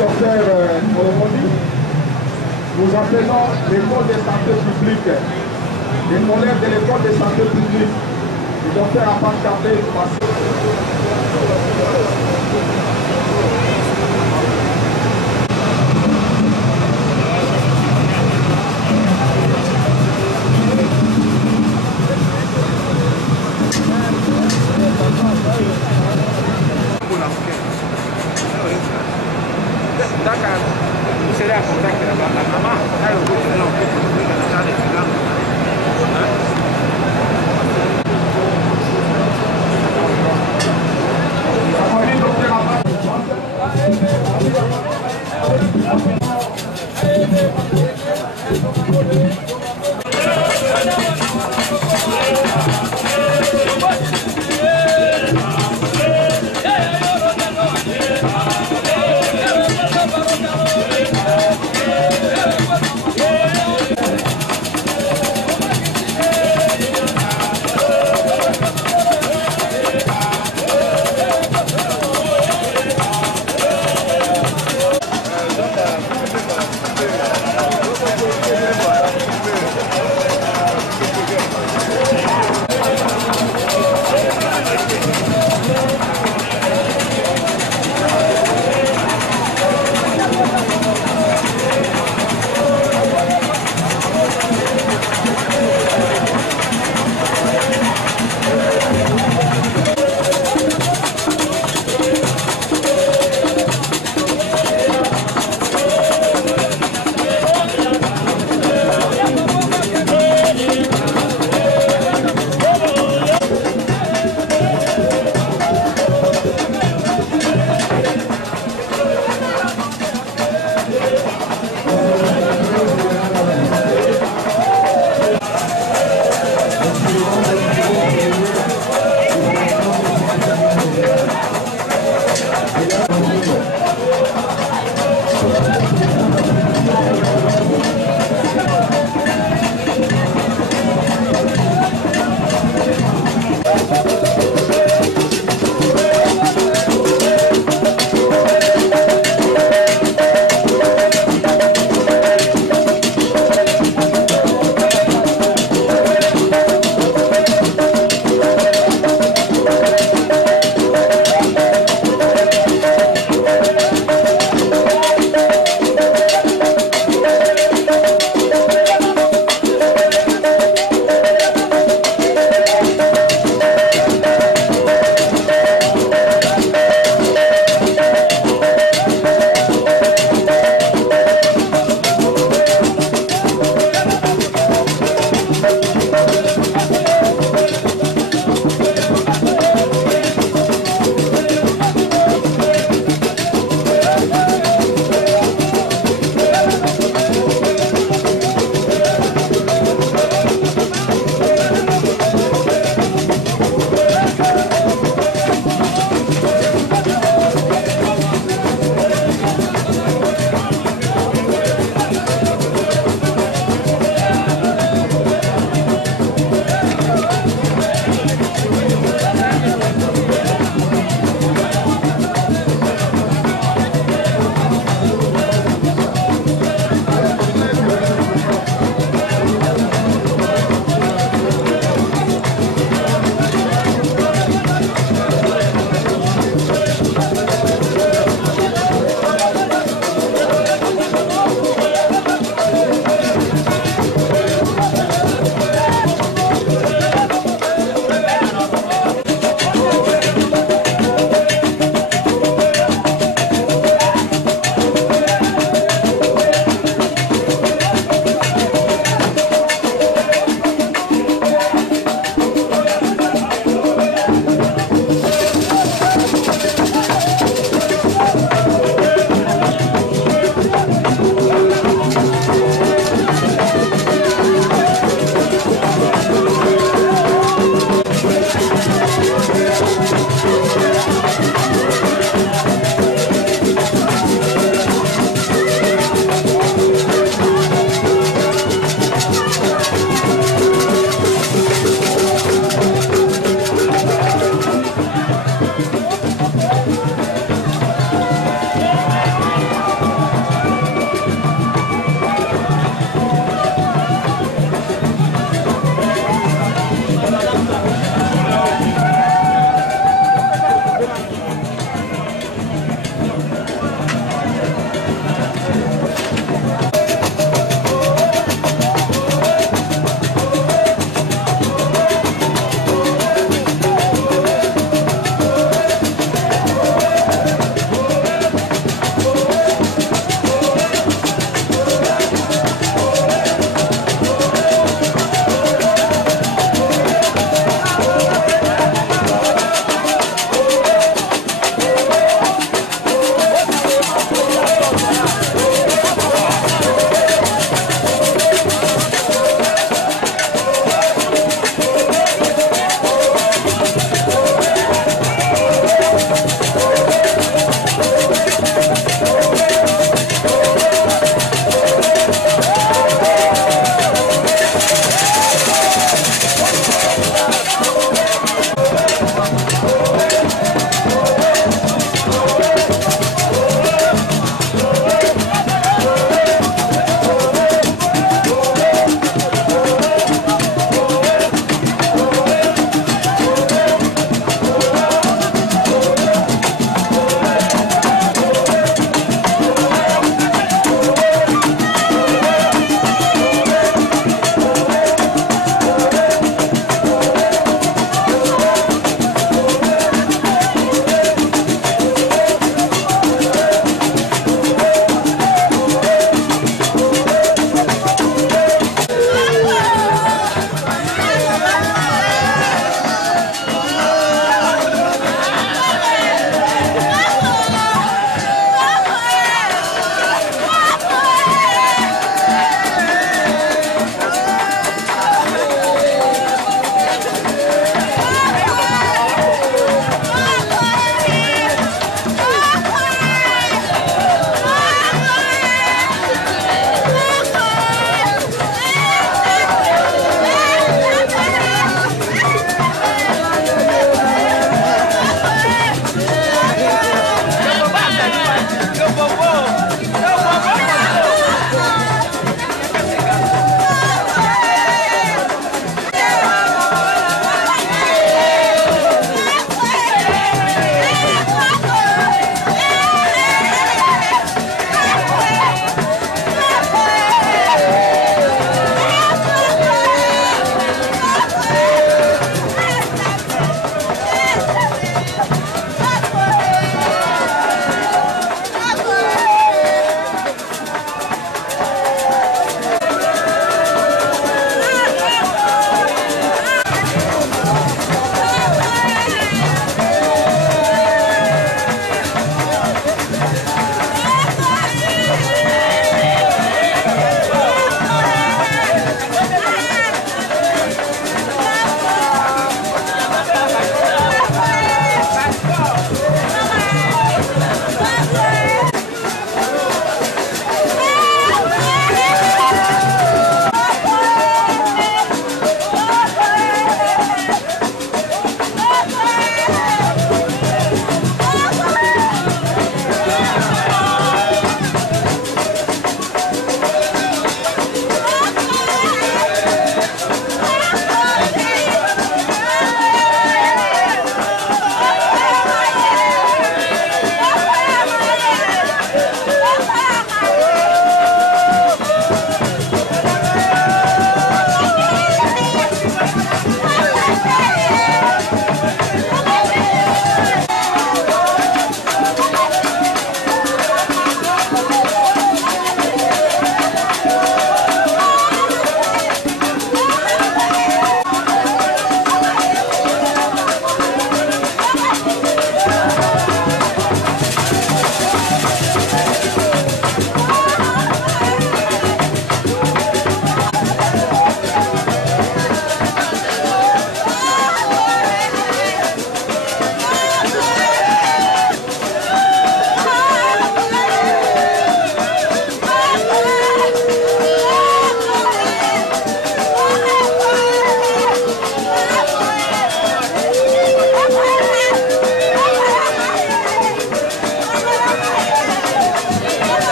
docteur Olomoni. Nous appelons l'école de santé publique, les collègues de l'école de santé publique. Le docteur Apan Kabé passé. Será contacto la mamá, algo que no, que La famille docteur Apan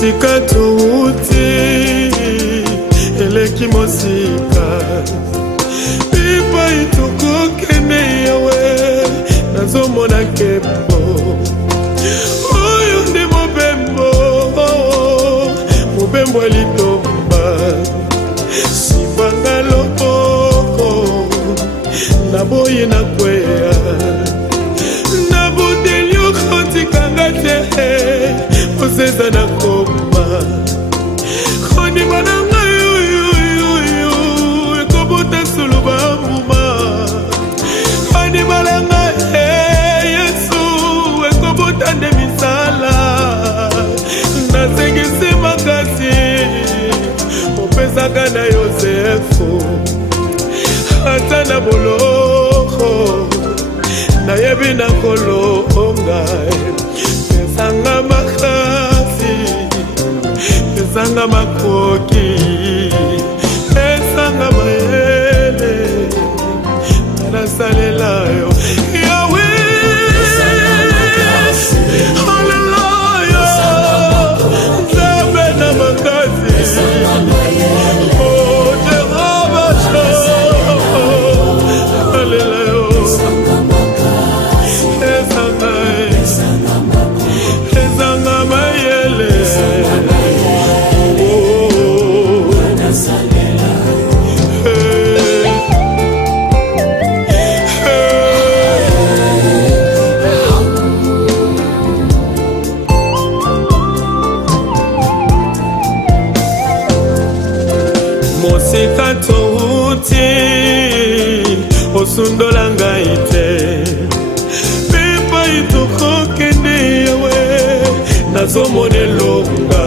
Mosika touti eleki mosika Pipa itoko kene yawe nazomona kembo Oyo nde mobembo Mobembo elitomba Sibanga loboko Naboye na kwea Nabudelio koti kangate Oseza na koma Koni mananga yu Ekobota suluba muma Koni mananga Yesu Ekobota nde misala Nasengisi makasi Opesaka na Yosefu Hata na boloko Na yebi na kolonga Pesanga makasi Pesanga makoki Pesanga mayele Nana salela yo Yahweh Hallelujah Zabe na makasi Oh Jehovah Hallelujah Mosika touti Osundola ngaite Pipa itoko kende yawe Nazomone longa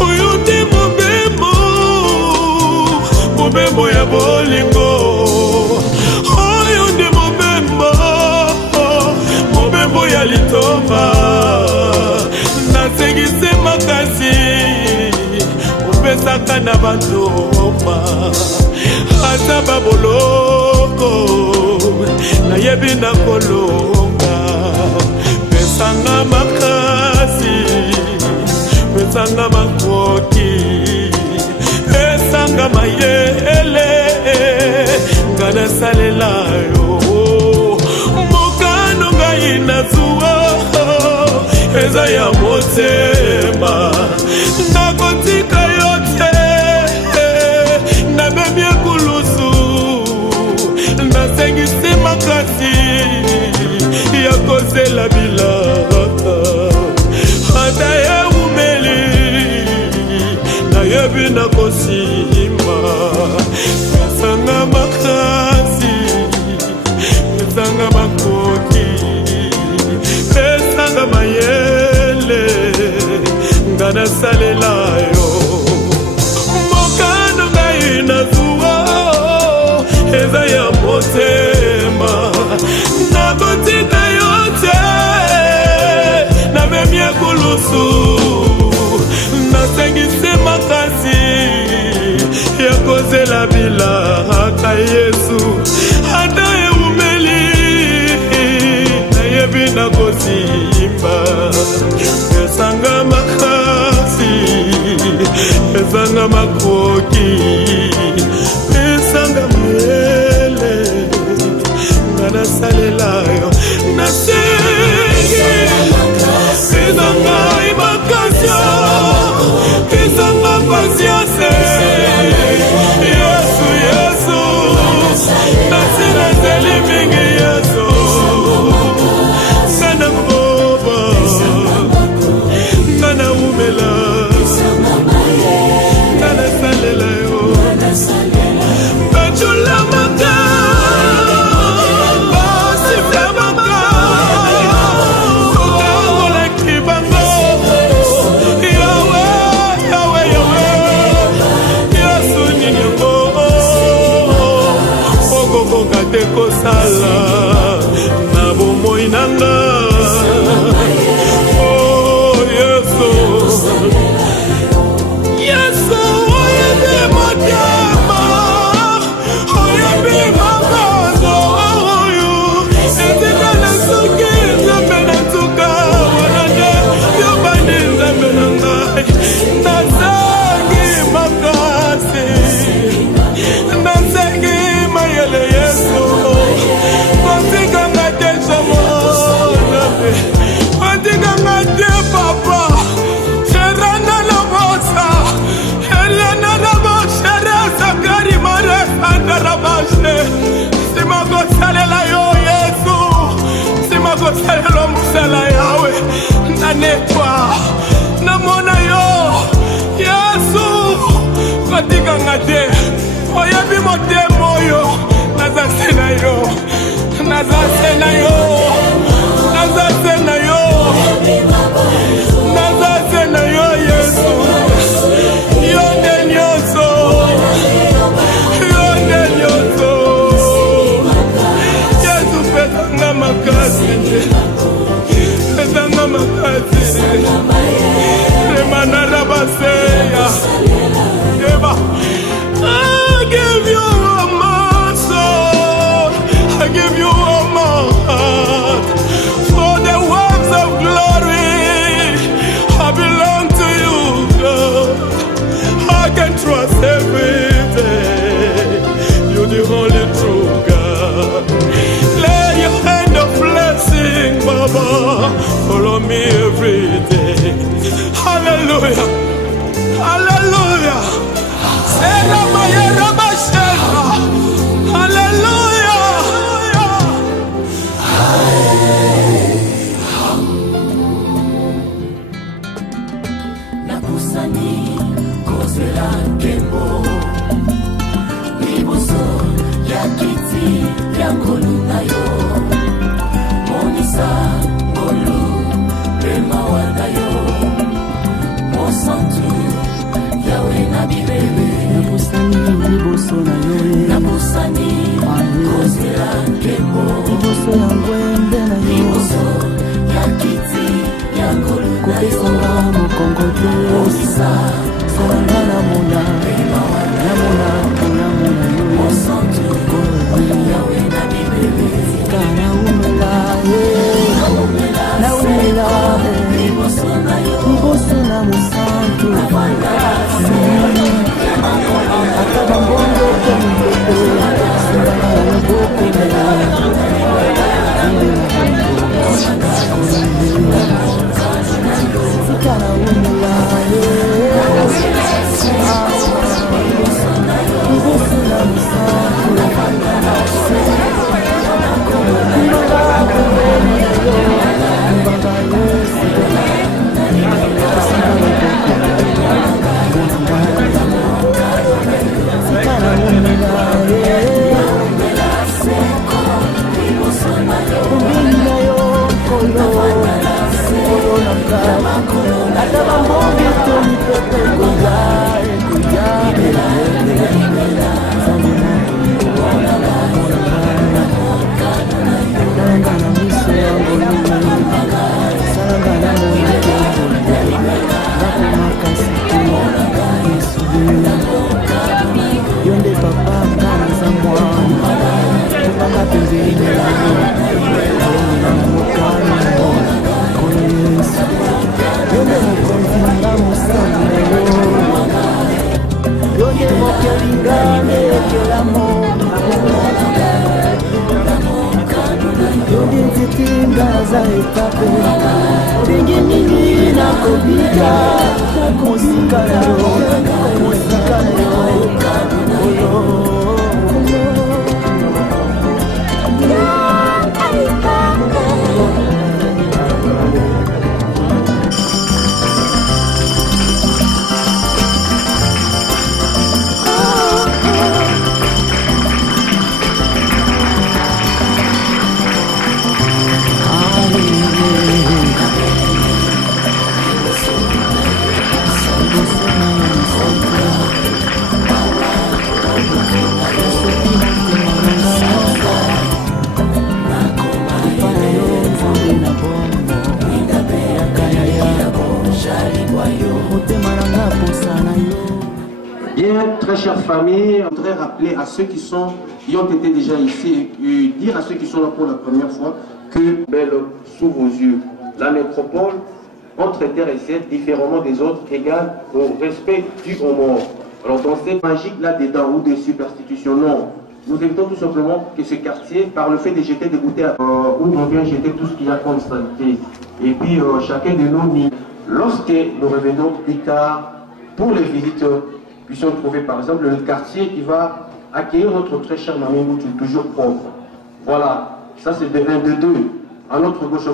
Oyo te mobembo Mobembo ya bolingo Oyo nde mobembo Mobembo ya litomba Nasengise makasi Pesaka na bandoma Hata baboloko Na yebi na kolonga Pesanga makasi Pesanga makoki Pesanga mayele Ngana salela yo Mokano nga inazuwa Eza ya motema Nakotika yote Nabemye kulusu Nasengisi makasi Ya kozela bilaka Hata ya umeli Na yebi na kosimba Pesanga makasi Pesanga makoki Pesanga mayele Ngana salela yo Mokano nga inazuwa Eza ya motema Nakotika yote Nabemye kulusu Nasengise makasi Ya kozela bilaka Yesu Hata ye umeli Na yebi na kosimba Pesanga makasi Pesanga makoki Pesanga mwele Ngana salela yo Nasengi Pesanga imakasya Pesanga pasiase Yesu Yesu Nasina zeli mingi Yesu Sana kuboba Nana umela Nana salela yo Bachula maka Basifla maka Ukaola kibango Yahweh, Yahweh, Yahweh Yesu ninyango Ogo kateko sala Nabo moinanga Nzambe motema oyo naza se na yo, naza se na yo, naza se na yo, naza se na yo Yesu. Yo nde nyonso, yo nde nyonso. Yesu pesanga makasi, pesanga makasi. Remanara baseya. I give you all my soul, I give you all my heart. For the works of glory, I belong to you, God. I can trust everything, you're the only true God. Lay your hand of blessing, Baba, follow me every day. Hallelujah, hallelujah. Très chère famille, je voudrais rappeler à ceux qui ont été déjà ici et dire à ceux qui sont là pour la première fois que belle sous vos yeux. La nécropole, entre terre et ciel, différemment des autres, égale au respect dû aux morts. Alors dans cette magique là-dedans ou des superstitions, non. Nous évitons tout simplement que ce quartier, par le fait de jeter des bouteilles, où on vient jeter tout ce qu'il y a comme saleté. Et puis chacun de nous, lorsque nous revenons plus tard pour les visiteurs, puissions trouver par exemple le quartier qui va accueillir notre très cher Mamie Moutchou, toujours propre. Voilà, ça c'est de 1, de 2. À notre gauche,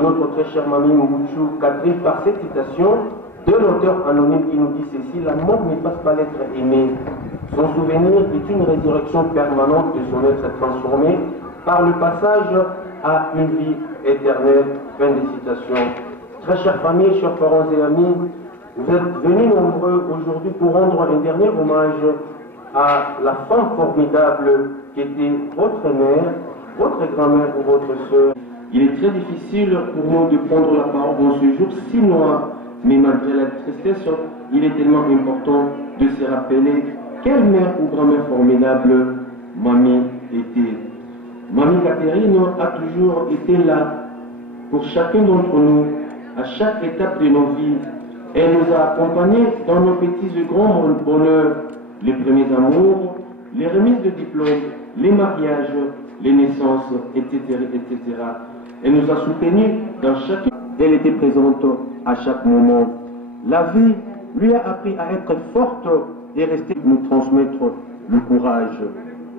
notre très cher Mamie Moutchou, Catherine, par cette citation de l'auteur anonyme qui nous dit ceci: la mort n'efface pas l'être aimé. Son souvenir est une résurrection permanente de son être transformé par le passage à une vie éternelle. Fin de citation. Très chère famille, chers parents et amis, vous êtes venus nombreux aujourd'hui pour rendre un dernier hommage à la femme formidable qui était votre mère, votre grand-mère ou votre soeur. Il est très difficile pour nous de prendre la parole dans ce jour si noir, mais malgré la tristesse, il est tellement important de se rappeler quelle mère ou grand-mère formidable Mamie était. Mamie Catherine a toujours été là pour chacun d'entre nous, à chaque étape de nos vies. Elle nous a accompagnés dans nos petits et grands bonheurs, les premiers amours, les remises de diplômes, les mariages, les naissances, etc., etc. Elle nous a soutenus dans chacun. Elle était présente à chaque moment. La vie lui a appris à être forte et rester nous transmettre le courage.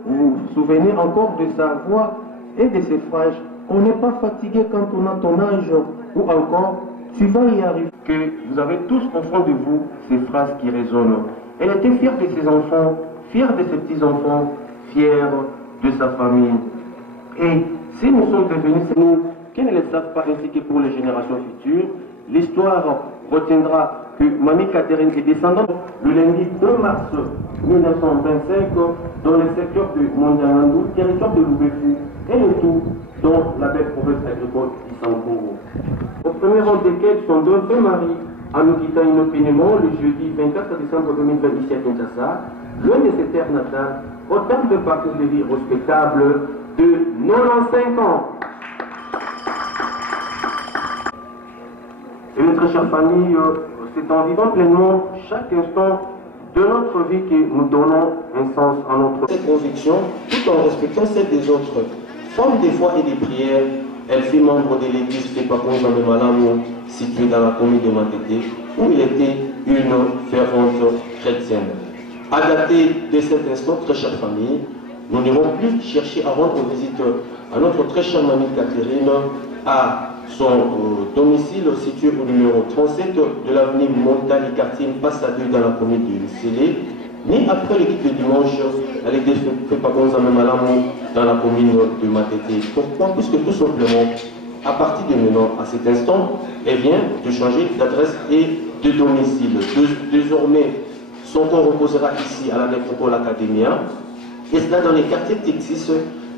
Vous vous souvenez encore de sa voix et de ses phrases. On n'est pas fatigué quand on a ton âge, ou encore tu vas y arriver. Que vous avez tous au fond de vous ces phrases qui résonnent. Elle était fière de ses enfants, fière de ses petits-enfants, fière de sa famille. Et si nous sommes devenus nous, qu'ils ne le savent pas ainsi que pour les générations futures, l'histoire retiendra que Mamie Catherine est descendante le lundi 2 mars 1925 dans le secteur de Mondialandou, territoire de Loubéfu, et le tout dans la belle province agricole d'Issangourou. Au premier rang desquels sont deux faits maris, en nous quittant inopinément le jeudi 24 décembre 2020 ici à Kinshasa, loin de ses terres natales, au terme de parcours de vie respectable de 95 ans. Et notre chère famille, c'est en vivant pleinement chaque instant de notre vie que nous donnons un sens à notre conviction, tout en respectant celle des autres. Femme des foi et des prières, elle fut membre de l'église Fépakonza de Malamou, située dans la commune de Matete, où il était une fervente chrétienne. À dater de cet instant, très chère famille, nous n'irons plus chercher à rendre visite à notre très chère mamie Catherine à son domicile situé au numéro 37 de l'avenue Montali quartier passe à 2 dans la commune de Sélé, ni après l'équipe de dimanche à l'église Fépakonza de Malamou dans la commune de Matete. Pourquoi? Puisque tout simplement, à partir de maintenant, à cet instant, elle vient de changer d'adresse et de domicile. Désormais, son corps reposera ici à la Nécropole Academia, et cela dans les quartiers Texas,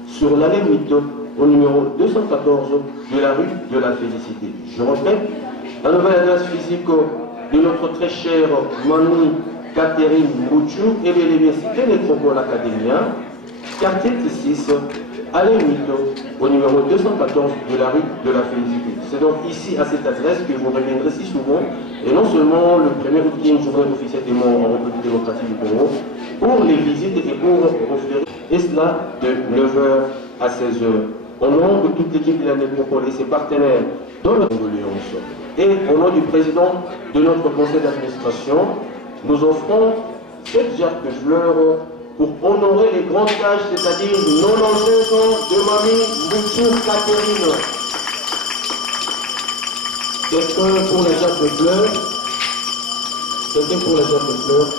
sur l'allée 8 au numéro 214 de la rue de la Félicité. Je répète, la nouvelle adresse physique de notre très chère Mamie Catherine Mouchou et de l'université Nécropole Academia, quartier Texas, allée 8 au numéro 214 de la rue de la Félicité. C'est donc ici, à cette adresse, que vous reviendrez si souvent, et non seulement le 1er août, qui est une journée officiellement en République démocratique du Congo, pour les visites et pour conférer, et cela de 9h à 16h. Au nom de toute l'équipe de la Nécropole et ses partenaires dans le condoléance, et au nom du président de notre conseil d'administration, nous offrons cette jarre de fleurs pour honorer les grands âges, c'est-à-dire 95 ans de Mamie Mouchou Catherine. Quelqu'un pour la jarre de fleurs? Quelqu'un pour la jarre de fleurs?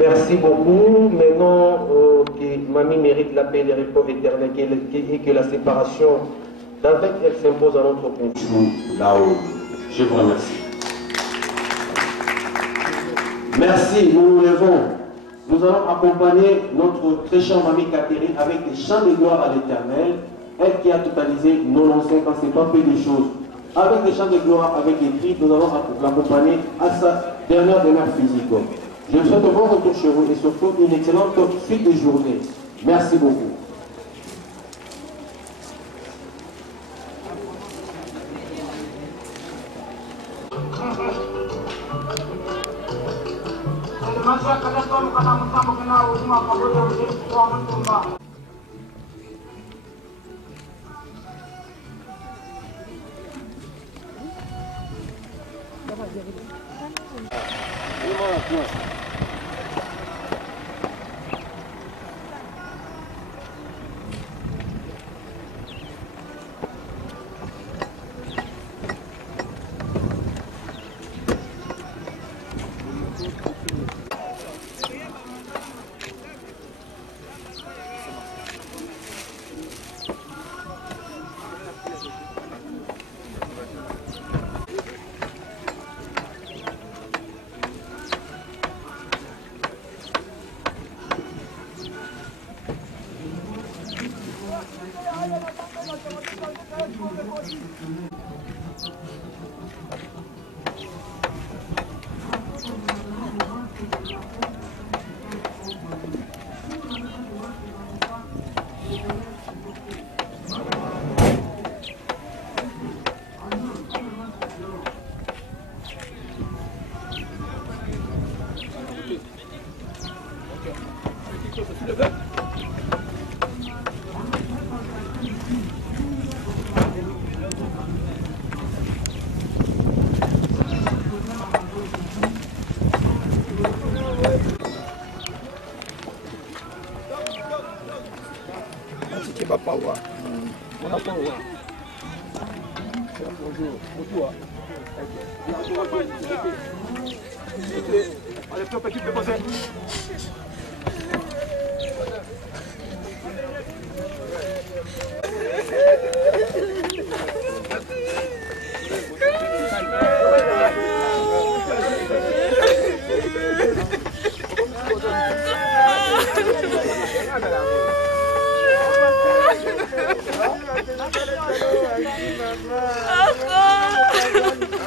Merci beaucoup. Maintenant que Mamie mérite la paix et le repos éternel et que la séparation d'avec elle s'impose à notre conjoint là-haut. Je vous remercie. Merci, nous nous levons. Nous allons accompagner notre très chère Mamie Catherine avec des chants de gloire à l'éternel. Elle qui a totalisé 95 ans, c'est pas peu de choses. Avec des chants de gloire, avec des cris, nous allons l'accompagner à sa dernière physique. Je vous souhaite un bon retour chez vous et surtout une excellente suite de journée. Merci beaucoup. Voilà.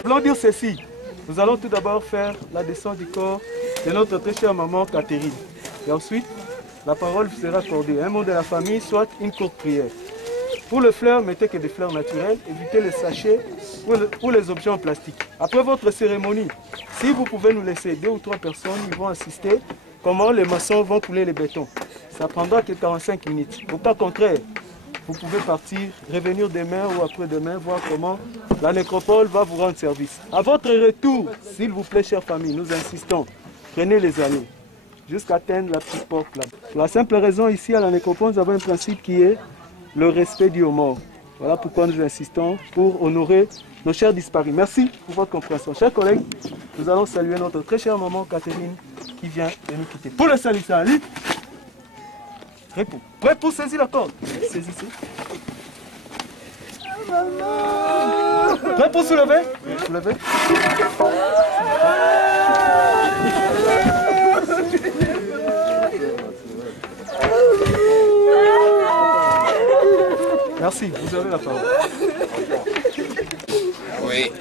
Voulons dire ceci. Nous allons tout d'abord faire la descente du corps de notre très chère maman Catherine. Et ensuite, la parole vous sera accordée. Un mot de la famille, soit une courte prière. Pour le fleur, mettez que des fleurs naturelles. Évitez les sachets pour les objets en plastique. Après votre cérémonie, si vous pouvez nous laisser 2 ou 3 personnes, ils vont assister comment les maçons vont couler les bétons. Ça prendra que 45 minutes. Au cas contraire, vous pouvez partir, revenir demain ou après-demain, voir comment la nécropole va vous rendre service. À votre retour, s'il vous plaît, chère famille, nous insistons, prenez les allées jusqu'à atteindre la petite porte là. Pour la simple raison, ici à la nécropole, nous avons un principe qui est le respect dû aux morts. Voilà pourquoi nous insistons pour honorer nos chers disparus. Merci pour votre compréhension. Chers collègues, nous allons saluer notre très chère maman Catherine qui vient de nous quitter. Pour le salut, salut. Prêt pour saisir la corde? Saisissez. Prêt pour soulever? Soulevez. Merci, vous avez la parole. Oui,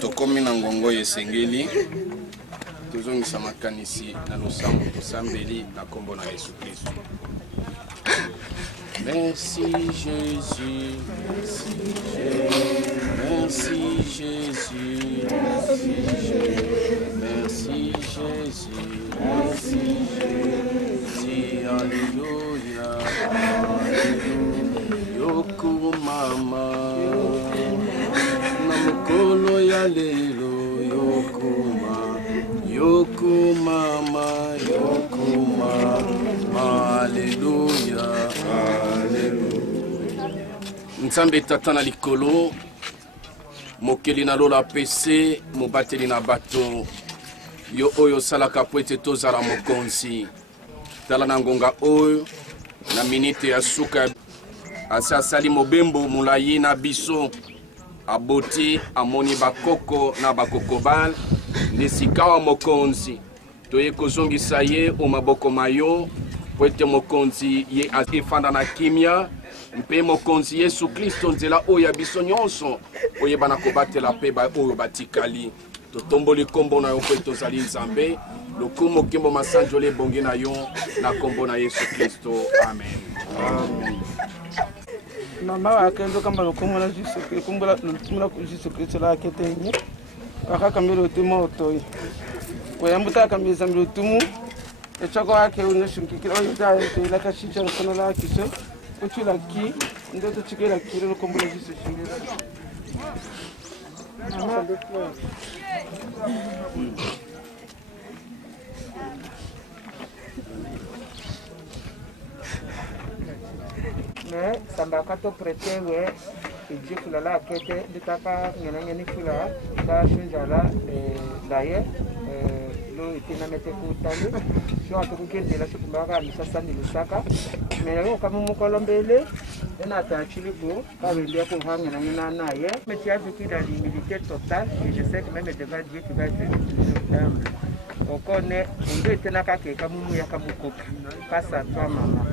tokomi na ngongo yesengeli. Tozongisa makanisi na losambo tosambeli na kombo na Yesu Kristo. Merci Jésus, merci Jésus, merci Jésus, merci Jésus, merci Jésus, alléluia, alléluia, yoko mama, namukolo ya lelo yoko mama. Yoko mama, alléluia, alléluia. Nzambe tata na likolo, mokeli na lola pese, mobateli na bato, yo oyo salaka po ete tozala mokonzi. Tala na ngonga oyo, na minite ya suka, asa asali mobembo mulayi na biso, aboti amoni bakoko na bakokobal, nesikawa mokonzi toye kozongisa ye o maboko mayo po ete mokonzi ye efanda na kimia mpe mokonzi Yesu Kristo nzela oyo ya biso nyonso oyebana kobatela mpe oyo batikali totomboli kombo na yo po ete tozali nzambe lokumu kimbo masanjoli ebongi na yo na kombo na Yesu Kristo amen. Mama wakendo kamba lokumu na Yesu Kristo la ketenye wakaka mbele utumu otoi kuyambuta kambiza mbele utumu echako wake unashimkikira oyita ila kashicha kono la kiso uchula ki ndo tuchikira kiro lokumbula Yesu shingira mais samba kato pretewe Dieu qui l'a quitté de ta part, il y a une fula, ça change là, d'ailleurs, l'eau était n'a été pour taler, je suis en train de la chocolat, ça sent le sac, mais là, comme mon colombele, on a attaché le beau, par le lien pour hang et un aïe, mais tu as vécu dans l'humilité totale, et je sais que même devant Dieu qui va être on connaît, on doit être là, comme nous, il y a comme face à toi, maman.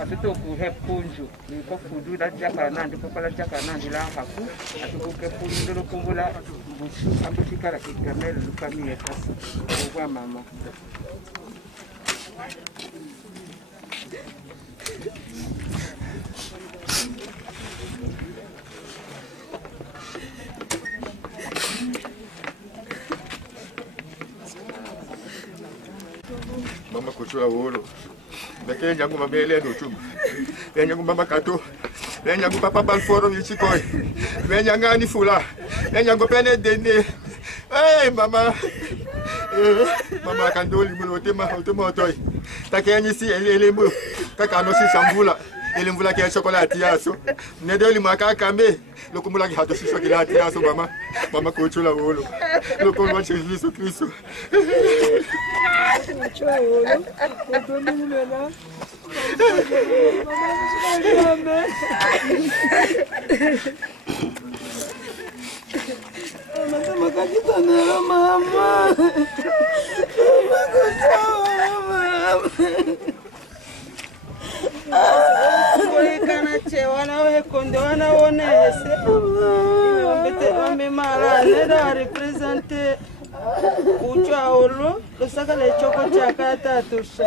Atuto kuhe punju niko fudu da jaka nandi pokola jaka nandi la haku atukuke punju do kumbula busu ambushikara kikamel lukami yakasi kwa mama Mama kuchua wolo. Beke nyangu mabele no chum. Be nyangu mama kato. Be nyangu papa balforo yichikoi. Be nyanga ni fula. Be nyangu pene dene. Hey mama. Mama kandoli mulo tema otoi. Takenyi si ele mu. Kaka no si shambula. Ele mvula kia chocolate yaso. Nedeli makaka me. Lokumula ki hato si chocolate yaso mama. Mama kuchula wolo. Lokumula Jesus Christ. Kuchaolo, lo saca le choco chacata tusha.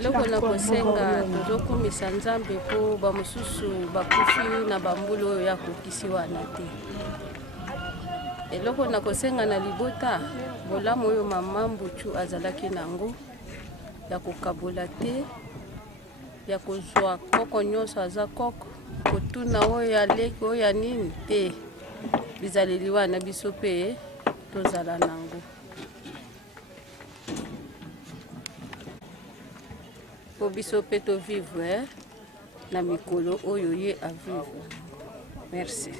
eloko na kosenga tozokumisa nzambe mpo bamosusu bakufi na bambula oyo ya kokisi wana te. Eloko na kosenga na libota bolamu oyo mama Mbuchu azalaki nango ya kokabola te, ya kozwa koko nyonso aza koko, kotuna oyo ya leki oyo ya nini te, bizaleli wana biso mpe tozala nango. Po biso pe to vivre na mikolo oyo ye a vivre. Merci.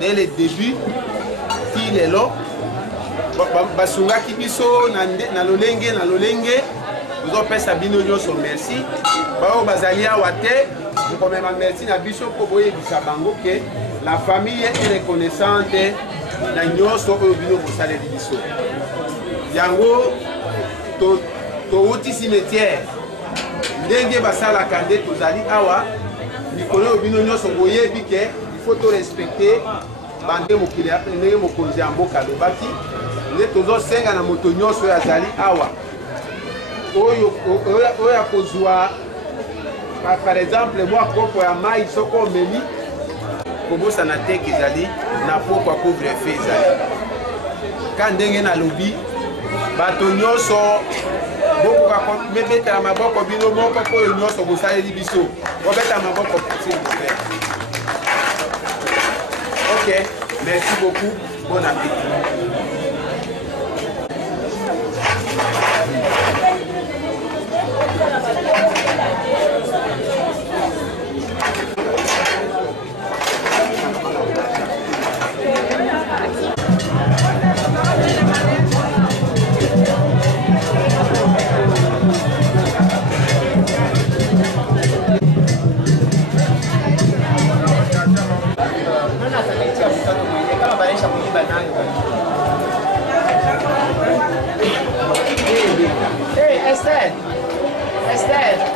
dès le début ti lelo basungaki biso na lolenge tozopesa bino nyonso merci bao bazali awa te tokomema merci na biso mpo boyebisa bango ke la famille est reconnaissante na nyonso oyo bino kosaleli biso yango touti cimetière ndenge basalaka nde tozali awa mikolo oyo bino nyonso boyebi ke il faut to respecter bande mokili ndenge mokonzi ya mboka alobaki nde tozosenga na moto nyonso oyo azali awa oyo akozwa par exemple mwa kopo ya mai soko omeli kobosana te ezali na pokwa couvre-feu ezali ka ndenge nalobi bato nyonso bokoka mebetela maboko bino moko mpo oyo nyonso bosaleli biso bobeta maboko s'il vous plaît. Ok, merci beaucoup, bon appétit. Hey, Esther! Esther!